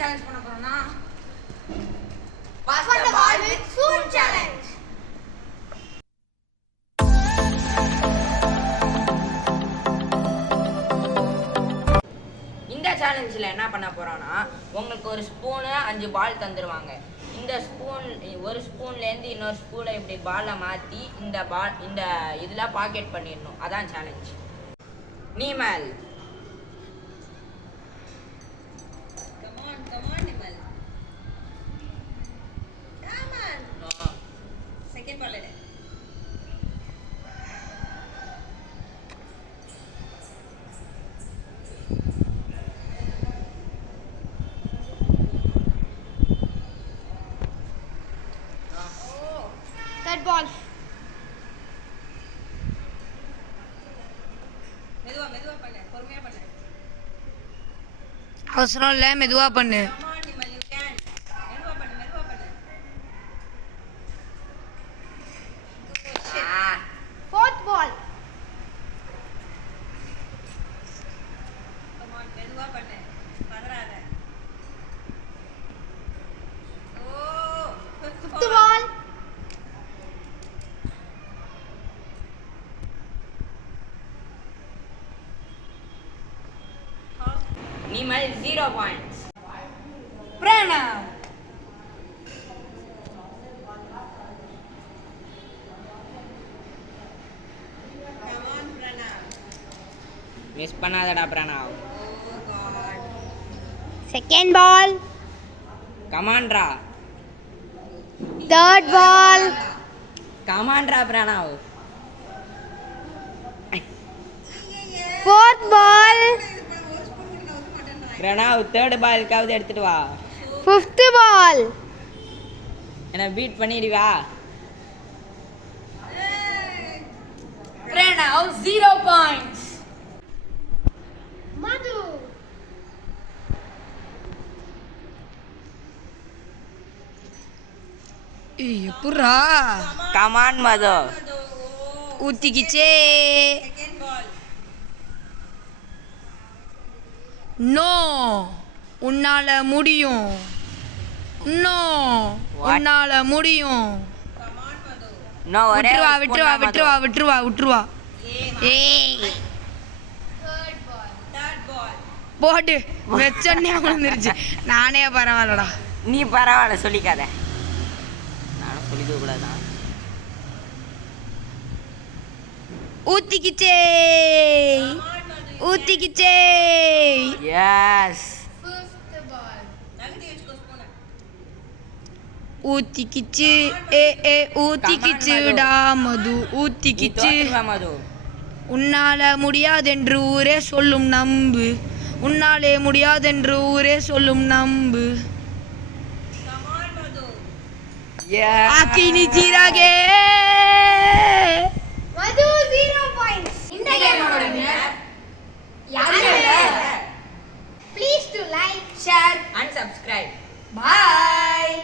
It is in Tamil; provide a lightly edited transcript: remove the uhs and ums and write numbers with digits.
சேலஞ்ச் பண்ண போறோம்னா pass the ball with spoon challenge. இந்த சேலஞ்சில் என்ன பண்ண போறோம்னா உங்களுக்கு ஒரு ஸ்பூனு 5 பால் தந்துடுவாங்க. இந்த ஸ்பூன் ஒரு ஸ்பூன்லேருந்து இன்னொரு ஸ்பூனை இப்படி பாலை மாற்றி இந்த இதில் பாக்கெட் பண்ணிடணும். அதான் சேலஞ்ச். நீமல் செகண்ட் பால் எடு. Third ball. மெதுவா பண்ணு, பொறுமையா பண்ணு. அவசரம் இல்ல, மெதுவா பண்ணு. Come on Nimal, you can. மெதுவா பண்ணு. Fourth ball. Come on, மெதுவா பண்ணு. பதறாத. ஓ, fifth ball. Nimal 0 points. Pranav. Come on Pranav. Miss பண்ணாதடா Pranav. Oh god. Second ball. கமான்ட்ரா. Third ball. கமான்ட்ரா Pranav. Fourth ball. Pranav third பாலுக்காவது எடுத்துட்டு வா. Fifth ball. என்ன பீட் பண்ணிடுவா. Pranav 0 points. Madhu. எப்புறா கமான் மது. ஊத்திக்கிச்சே. Second ball. நோ உன்னால முடியும். நோ உன்னால முடியும். Come on Madhu. நோ ஒரே விட்டுருவா. ஏய் Third ball. போட்டு வெச்சொன்னே விழுந்துருச்சு. நானே பரவாயில்லடா. நீ பரவாயில்ல சொல்லிக்காத. நானும் சொல்லிக்க கூடாதான். ஊத்திக்கிச்சே. எஸ். நகட்டி வச்சுக்கோ ஸ்பூனை. ஊத்திக்கிச்சு. ஊத்திக்கிச்சுடா மது. ஊத்திக்கிச்சு. மது. உன்னால முடியாதென்று ஊரே சொல்லும் நம்பு. உன்னாலே முடியாதென்று ஊரே சொல்லும் நம்பு. Come on Madhu. ஆக்கினி சீராகே. மது 0 points. இந்த கேமோட வின்னர் யாரு? Please to like, share And subscribe. Bye.